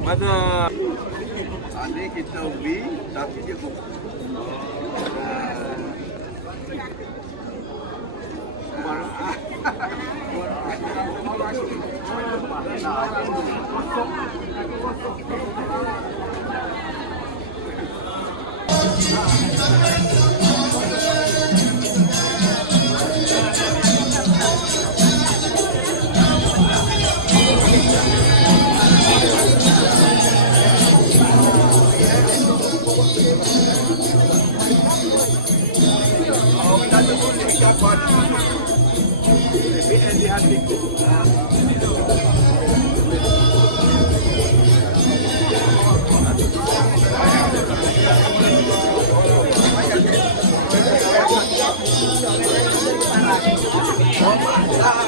Mana? Ini kita ubi, tapi dia kumpul. but and they had big Oh my God.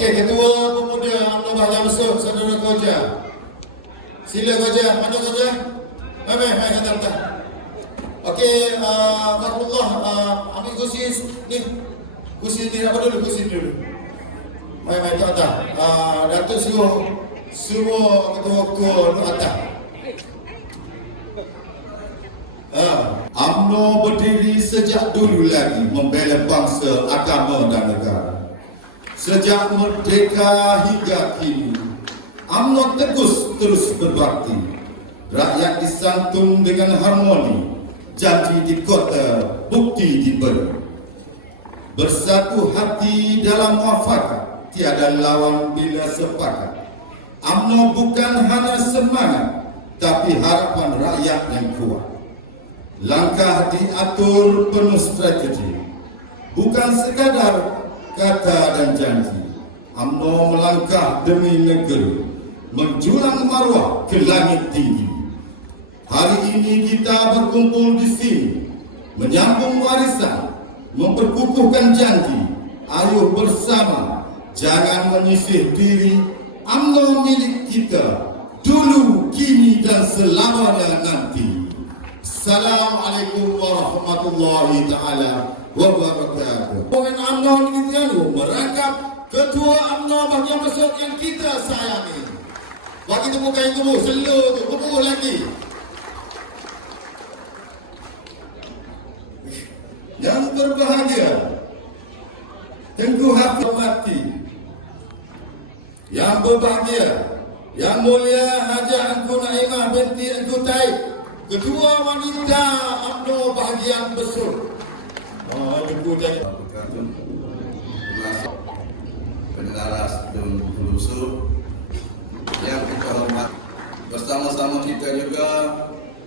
Okey, Ketua Pemuda UMNO Bahaya Besar, Saudara Koja. Sila Koja, mana Koja? Mai, mai, kata letak. Okey, uh, Farullah, uh, ambil kursi ni. Kursi ni apa dulu? Kursi dulu. Mai, mai, tak atas. Uh, Datuk suruh, suruh ketua-ketua tu atas. Uh, UMNO berdiri sejak dulu lagi membela bangsa, agama dan negara. Sejak merdeka hingga kini, UMNO tegus terus berbakti. Rakyat disantun dengan harmoni, janji di kota, bukti diberi. Bersatu hati dalam muafakat, tiada lawan bila sepakat. UMNO bukan hanya semangat, tapi harapan rakyat yang kuat. Langkah diatur penuh strategi, bukan sekadar kata dan janji. UMNO melangkah demi negeri, menjulang maruah ke langit tinggi. Hari ini kita berkumpul di sini, menyambung warisan, memperkukuhkan janji. Ayo bersama, jangan menyisih diri. UMNO milik kita, dulu, kini dan selamanya nanti. Assalamualaikum warahmatullahi taala wabarakatuh. Orang UMNO ini merangkap ketua UMNO bahagian masuk yang kita sayangi. Bagi tepuk kain tubuh, selo tu, tubuh lagi. Yang berbahagia, Tengku Hati Mati. Yang berbahagia, Yang mulia Haji Angku Naimah binti Angku Taib. Ketua Wanita UMNO bahagian besar. Yang kita hormat bersama-sama kita juga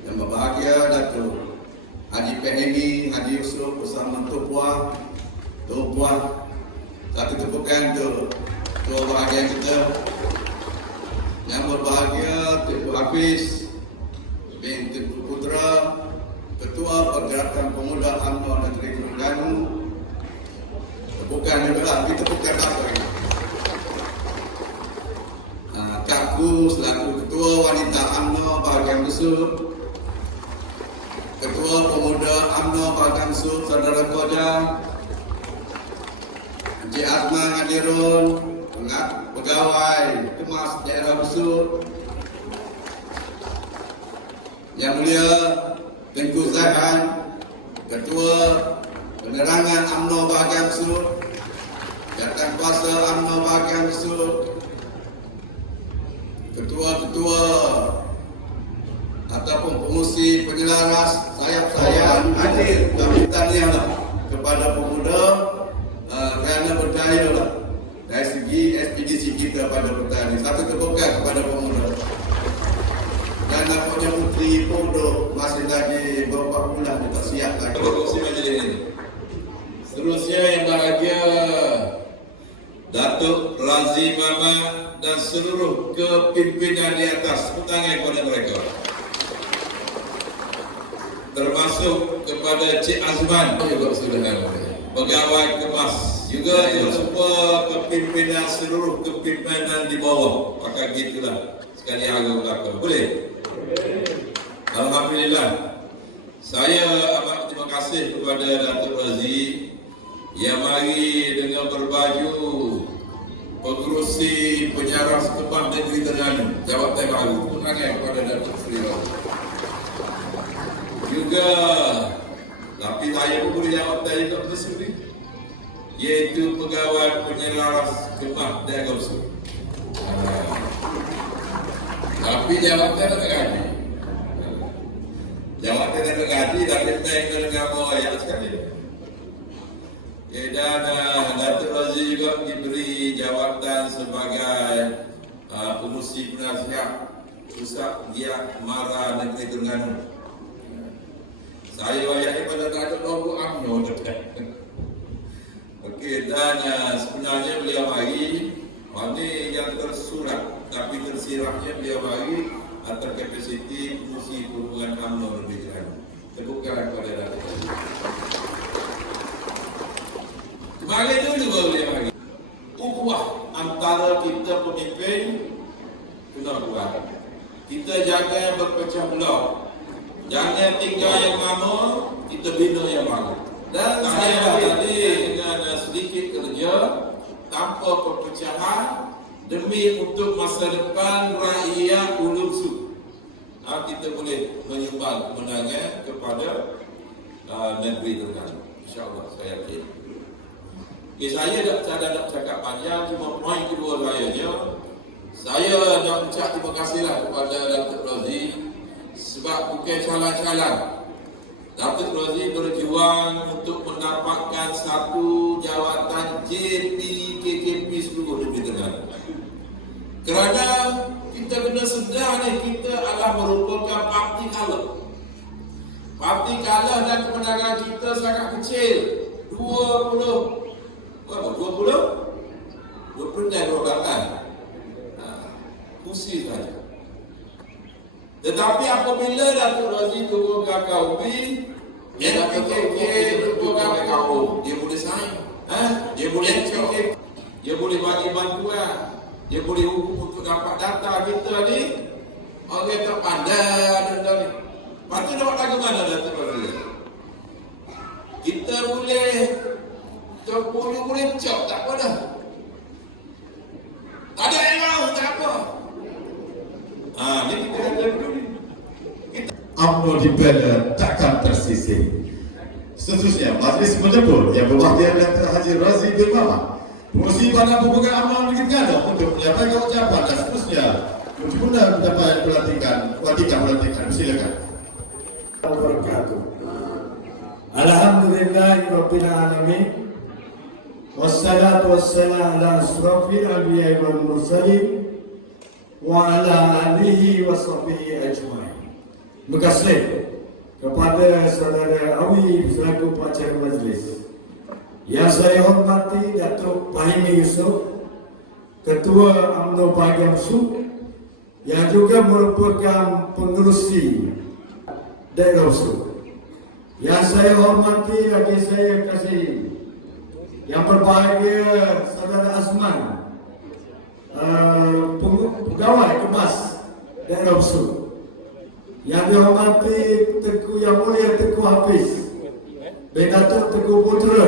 yang berbahagia Datuk Haji Pehemi, Haji Yusuf bersama Tok Puan, Tok Puan. Satu tepukan untuk Tua bahagia kita Yang berbahagia Tengku Hafiz bin Tengku Putra Ketua Pergerakan Pemuda UMNO Negeri Terengganu Bukan juga lah, kita bukan apa ini Ah, Kak Ku selaku Ketua Wanita UMNO bahagian besar. Ketua Pemuda UMNO bahagian besar Saudara Koja Encik Azman pengat- Pegawai Kemas Daerah Besar. Yang Mulia Tengku Zahan Ketua Penerangan UMNO bahagian besar Jatan Kuasa UMNO bahagian besar ketua-ketua ataupun pengusi penyelaras sayap-sayap hadir kami tahniahlah kepada pemuda uh, kerana berdaya lah dari segi ekspedisi kita pada petani. Satu tepukan kepada dan seluruh kepimpinan di atas tangan kepada mereka. Termasuk kepada Cik Azman juga sudah ada. Pegawai kemas juga yang semua kepimpinan seluruh kepimpinan di bawah. Maka gitulah sekali harga belakang. Boleh? Alhamdulillah. Saya amat terima kasih kepada Datuk Razi yang mari dengan berbaju pengurusi penjara setempat negeri Terengganu jawatan baru penangan kepada Datuk Seri juga tapi saya pun boleh jawatan juga betul sendiri iaitu pegawai penyelaras kemas daerah usul tapi jawatan tak gaji jawatan tak gaji tapi naik ke negara ayat sekali Dan uh, Datuk Razi juga diberi jawatan sebagai uh, pengurusi penasihat pusat dia Mara Negeri Terengganu. Saya wayang pada Datuk UMNO dekat. Okey dan uh, sebenarnya beliau mari ini yang tersurat tapi tersiratnya beliau mari atas kapasiti pengurusi perhubungan UMNO Terengganu. Tepukan kepada Datuk Razi. Kemarin dulu baru dia bagi. Ukhuwah antara kita pemimpin kena buat. Kita jangan berpecah belah. Jangan tinggal yang lama, kita bina yang baru. Dan saya tadi dengan uh, sedikit kerja tanpa perpecahan demi untuk masa depan rakyat Ulum Su. Ha, kita boleh menyumbang kemenangan kepada uh, negeri Terengganu. InsyaAllah saya yakin. Okay, saya tak tak nak cakap panjang cuma poin kedua saya nya saya nak ucap terima kasihlah kepada Datuk Razi sebab bukan salah-salah Datuk Razi berjuang untuk mendapatkan satu jawatan JP KKP seluruh negeri Terengganu. Kerana kita kena sedar ni kita adalah merupakan parti kalah. Parti kalah dan kemenangan kita sangat kecil. 20 berapa? 20? 20 dan 12 kan? Ha, kursi saja. Tetapi apabila Datuk Razi turun ke KUB, dia nak PKK turun ke kampung, dia boleh sign. Ha? Dia boleh cek, dia boleh bagi bantuan, dia boleh hukum untuk dapat data kita ni. Orang tak pandai dan ni. Lepas tu dapat lagu mana Datuk Razi? Kita boleh tak boleh boleh tak apa dah. Tak ada yang tahu tak apa. Ah, ni kita dah ni. UMNO dibela takkan tersisih. Seterusnya, Majlis Menyebut yang berbahagia Dr. Haji Razi bin Mama Pengurusi Badan Pembukaan UMNO Negeri Terengganu untuk menyampaikan ucapan dan seterusnya Berguna mendapat pelantikan, pelantikan pelantikan. Silakan. wabarakatuh. Alhamdulillahirabbil alamin. Wassalatu wassalamu ala asrafil anbiya'i wal mursalin wa ala alihi wa sahbihi ajma'in. Kepada saudara Awi selaku pacar majlis. Yang saya hormati Datuk Fahimi Yusof, Ketua UMNO Bahagian Sub yang juga merupakan pengerusi daerah usul. Yang saya hormati lagi saya kasih yang berbahagia saudara Azman. Uh, pegawai kemas daerah usul. Yang dihormati Teguh Yang Mulia Teguh Hafiz bin Datuk Teguh Putra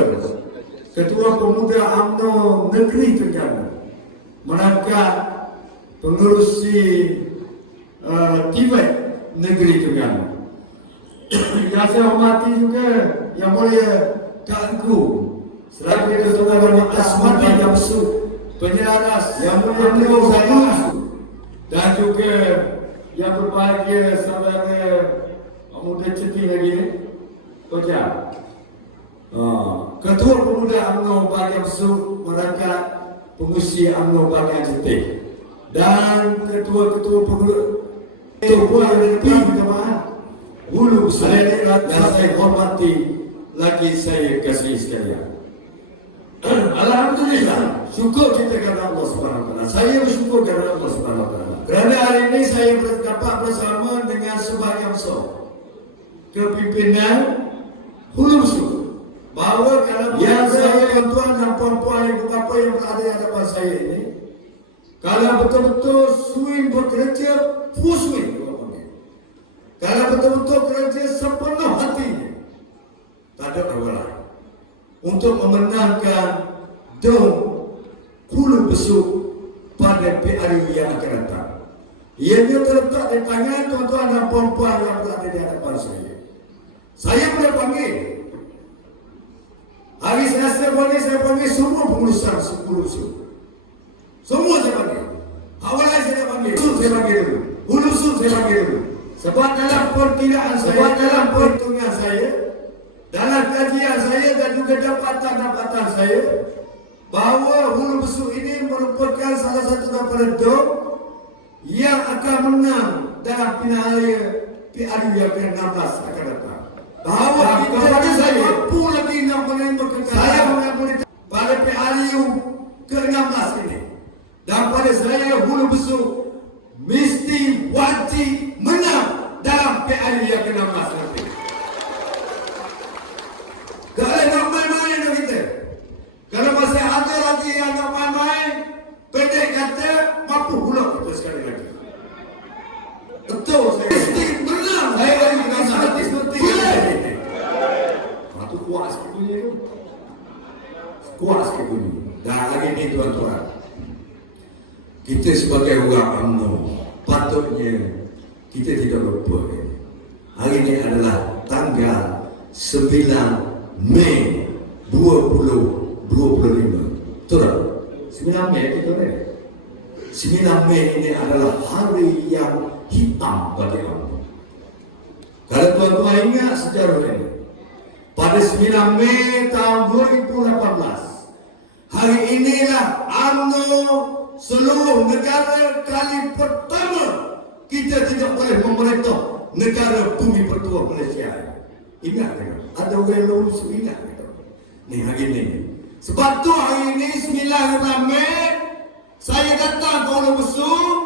Ketua Pemuda UMNO Negeri Terengganu Merangkap pengurusi uh, Tibet Negeri Terengganu. Yang saya hormati juga Yang Mulia Kak Engku Selaku Ketua Bapak Asmati Yamsu Penyelaras Yang Mulia Teguh saya Dan juga yang berbahagia saudara muda cuti lagi ni Koja uh, Ketua Pemuda UMNO Bahagian Besut Merangkap Pengusi UMNO Bahagian Cuti. Dan Ketua-Ketua Pemuda Ketua yang lebih minta maaf Hulu saya dan saya hormati Lagi saya kasih sekalian Alhamdulillah syukur kita kepada Allah Subhanahu Taala. Saya bersyukur kepada Allah Subhanahu Taala. Kerana hari ini saya dapat bersama dengan sebahagian besar kepimpinan Hulu Besar bahawa kalau yang saya tuan-tuan dan puan-puan ibu bapa yang berada di hadapan saya ini kalau betul-betul swing bekerja full swing kalau betul-betul kerja sepenuh hati tak ada kawalan untuk memenangkan Dom Hulu Besuk pada PRU yang akan datang. Ianya terletak di tangan tuan-tuan dan puan-puan yang berada di hadapan saya. Saya boleh panggil. Hari Selasa pagi saya panggil semua pengurusan Hulu Besuk. Semua saya panggil. Awal saya panggil. Besuk saya panggil dulu. Hulu Besuk saya panggil dulu. Sebab dalam perkiraan saya, sebab dalam perhitungan saya, dalam kajian saya dan juga dapatan-dapatan saya bahawa Hulu Besuk ini merupakan salah satu daripada dom yang akan menang dalam pilihan raya PRU yang ke-16 akan datang. Bahawa kita pada saya mampu lagi nak menerima kekayaan saya mengambil pada PRU ke-16 ini. Dan pada saya Hulu Besuk mesti wajib menang dalam PRU yang ke-16 nanti. Tak boleh nak main-main dengan kita. Kalau masih ada lagi yang nak main-main, pendek kata, mampu pula kita sekali lagi. Betul saya. Mesti menang. Saya lagi dengan hati seperti ini. Itu kuat sikit bunyi tu. Kuat sikit bunyi. Dan lagi ni tuan-tuan. Kita sebagai orang UMNO, patutnya kita tidak lupa. Hari ini adalah tanggal 9 Mei 2025. Betul tak? 9 Mei itu kan? 9 Mei ini adalah hari yang hitam bagi Allah. Kalau tuan-tuan ingat sejarah ini, pada 9 Mei tahun 2018, hari inilah UMNO seluruh negara kali pertama kita tidak boleh memerintah negara bumi pertua Malaysia. Ingat tak? Ada orang yang lulus ingat tak? Ni hari ni. Sebab tu hari ni 9 Mei saya datang ke Ulu Besar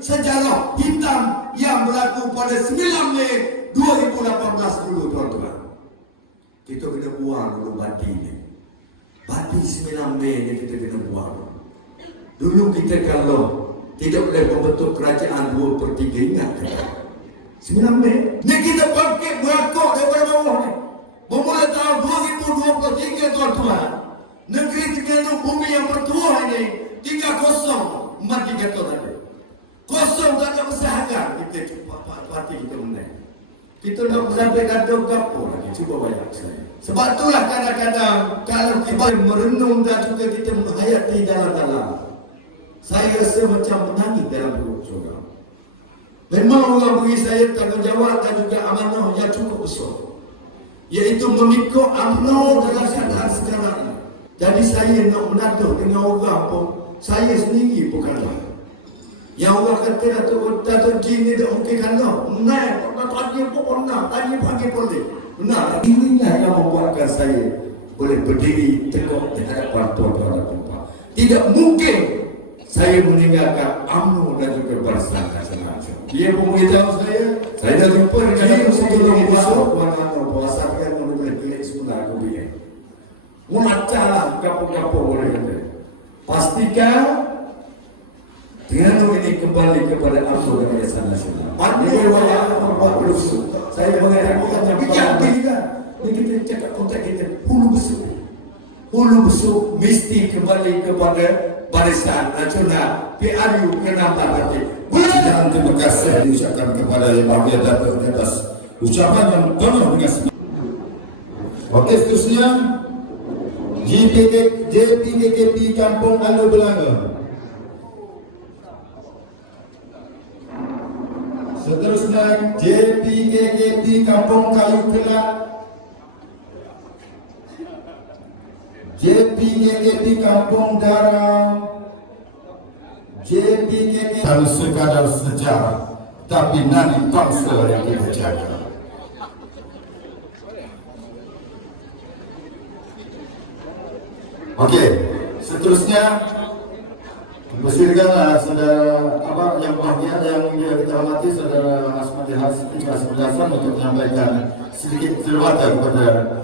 sejarah hitam yang berlaku pada 9 Mei 2018 dulu tuan-tuan. Kita kena buang dulu bati ni. Bati 9 Mei ni kita kena buang. Dulu kita kalau tidak boleh membentuk kerajaan 2 per 3 ingat kan? 9 Mei. Ni kita bangkit berakok daripada bawah ni. Bermula tahun 2023 tuan-tuan. Negeri tergantung bumi yang bertuah ini. 3 kosong. Kosong tak ada usahakan kita cepat parti kita menang. Kita nak sampai kata gapo lagi cuba saya. Sebab itulah kadang-kadang kalau kita merenung dan juga kita menghayati dalam-dalam. Saya rasa macam menangis dalam perut seorang. Memang Allah beri saya tanggungjawab dan juga amanah yang cukup besar. Iaitu memikul UMNO dalam keadaan sekarang. Jadi saya nak menadah dengan orang pun, saya sendiri bukanlah. Yang Allah kata Datuk Datuk G ni dah okey kan lah. Benar, orang tanya pun benar, tanya panggil boleh. Benar. Inilah yang membuatkan saya boleh berdiri tegak di hadapan tuan-tuan dan puan Tidak mungkin saya meninggalkan UMNO dan juga Barisan Nasional. Dia pun beritahu saya, saya dah jumpa dengan dia sebelum masuk mana puasa kan boleh pilih semula aku pilih. Memacahlah kapur-kapur boleh. Pastikan dengan ini kembali kepada UMNO dan Barisan Nasional. Mana yang membuat berusuh? Saya mengatakan yang bijak kita. Ini kita cakap kontak kita hulu besuk. Hulu besuk mesti kembali kepada Barisan Nasional PRU kenapa tadi? Dan terima kasih diucapkan kepada Yang Bahagia Datuk di atas ucapan yang penuh dengan semangat. Okey, seterusnya JPK, JPKKP Kampung Alu Belanga. Seterusnya JPKKP Kampung Kayu Kelak. JPKKP Kampung Darang. JPKK harus sekadar sejarah tapi nanti bangsa yang kita jaga. Okey, seterusnya Bersihkanlah saudara apa yang bahagia yang kita hormati saudara Asmati Hasbi Kasih Belasan untuk menyampaikan sedikit terbatas kepada